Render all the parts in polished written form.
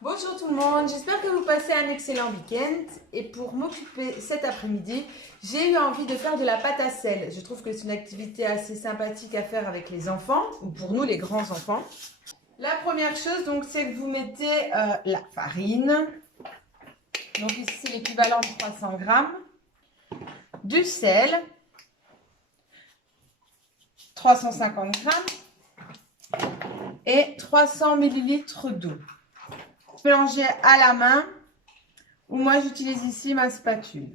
Bonjour tout le monde, j'espère que vous passez un excellent week-end et pour m'occuper cet après-midi, j'ai eu envie de faire de la pâte à sel. Je trouve que c'est une activité assez sympathique à faire avec les enfants ou pour nous les grands enfants. La première chose donc c'est que vous mettez la farine, donc ici c'est l'équivalent de 300 grammes, du sel, 350 grammes et 300 millilitres d'eau. Mélanger à la main ou moi j'utilise ici ma spatule.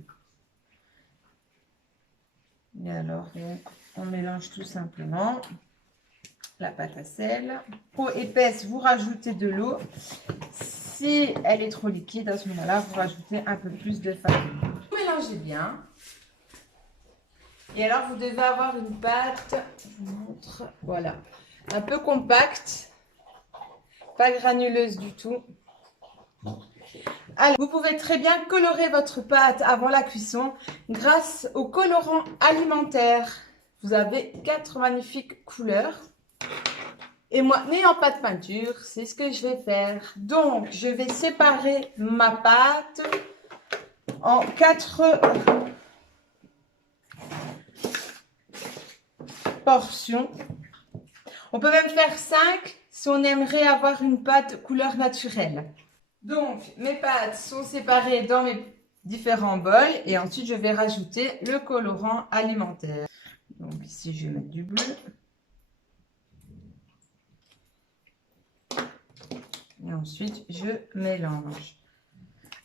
Et alors donc, on mélange tout simplement la pâte à sel. Trop épaisse, vous rajoutez de l'eau. Si elle est trop liquide, à ce moment-là, vous rajoutez un peu plus de farine. Vous mélangez bien. Et alors vous devez avoir une pâte, je vous montre, voilà, un peu compacte, pas granuleuse du tout. Alors, vous pouvez très bien colorer votre pâte avant la cuisson grâce au colorant alimentaire. Vous avez 4 magnifiques couleurs. Et moi, n'ayant pas de peinture, c'est ce que je vais faire. Donc, je vais séparer ma pâte en 4 portions. On peut même faire 5 si on aimerait avoir une pâte couleur naturelle. Donc, mes pâtes sont séparées dans mes différents bols et ensuite je vais rajouter le colorant alimentaire. Donc ici, je vais mettre du bleu. Et ensuite, je mélange.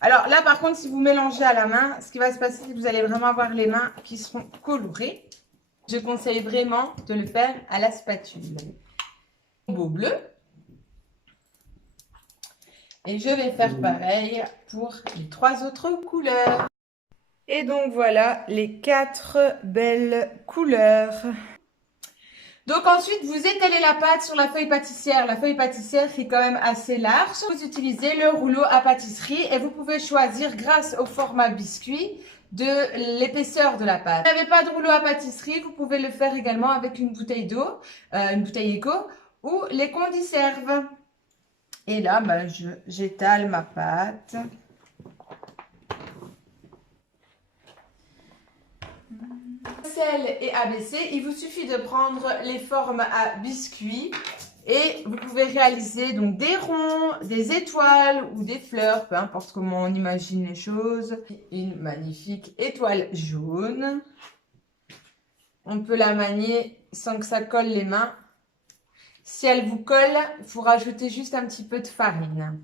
Alors là, par contre, si vous mélangez à la main, ce qui va se passer, c'est que vous allez vraiment avoir les mains qui seront colorées. Je conseille vraiment de le faire à la spatule. Beau bleu. Et je vais faire pareil pour les 3 autres couleurs. Et donc voilà les 4 belles couleurs. Donc ensuite, vous étalez la pâte sur la feuille pâtissière. La feuille pâtissière qui est quand même assez large. Vous utilisez le rouleau à pâtisserie et vous pouvez choisir grâce au format biscuit de l'épaisseur de la pâte. Si vous n'avez pas de rouleau à pâtisserie, vous pouvez le faire également avec une bouteille d'eau, une bouteille éco ou les conserves. Et là, j'étale ma pâte. Sel et ABC, il vous suffit de prendre les formes à biscuits et vous pouvez réaliser donc des ronds, des étoiles ou des fleurs, peu importe comment on imagine les choses. Une magnifique étoile jaune. On peut la manier sans que ça colle les mains. Si elle vous colle, il faut rajouter juste un petit peu de farine.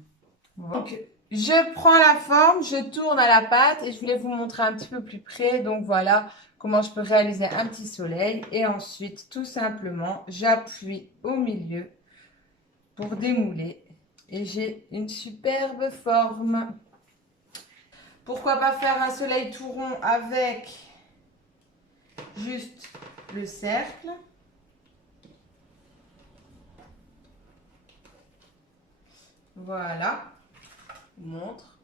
Donc, je prends la forme, je tourne à la pâte et je voulais vous montrer un petit peu plus près. Donc, voilà comment je peux réaliser un petit soleil. Et ensuite, tout simplement, j'appuie au milieu pour démouler. Et j'ai une superbe forme. Pourquoi pas faire un soleil tout rond avec juste le cercle? Voilà, je vous montre.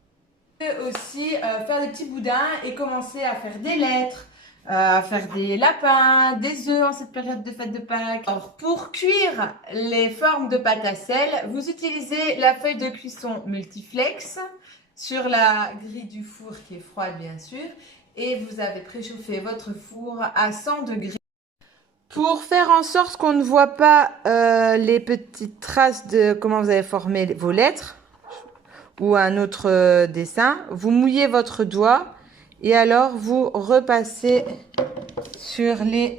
Vous pouvez aussi faire des petits boudins et commencer à faire des lettres, à faire des lapins, des œufs en cette période de fête de Pâques. Alors, pour cuire les formes de pâte à sel, vous utilisez la feuille de cuisson multiflex sur la grille du four qui est froide bien sûr. Et vous avez préchauffé votre four à 100 degrés. Pour faire en sorte qu'on ne voit pas les petites traces de comment vous avez formé vos lettres ou un autre dessin, vous mouillez votre doigt et alors vous repassez sur les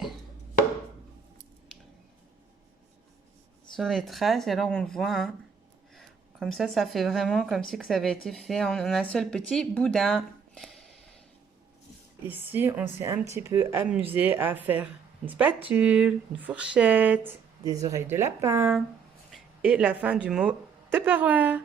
traces et alors on le voit. Hein. Comme ça fait vraiment comme si que ça avait été fait en un seul petit boudin. Ici, on s'est un petit peu amusé à faire une spatule, une fourchette, des oreilles de lapin et la fin du mot Tupperware.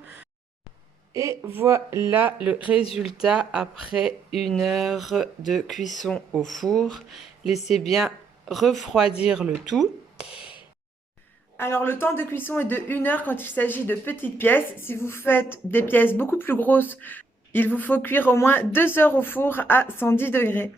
Et voilà le résultat après 1 heure de cuisson au four. Laissez bien refroidir le tout. Alors le temps de cuisson est de 1 heure quand il s'agit de petites pièces. Si vous faites des pièces beaucoup plus grosses, il vous faut cuire au moins 2 heures au four à 110 degrés.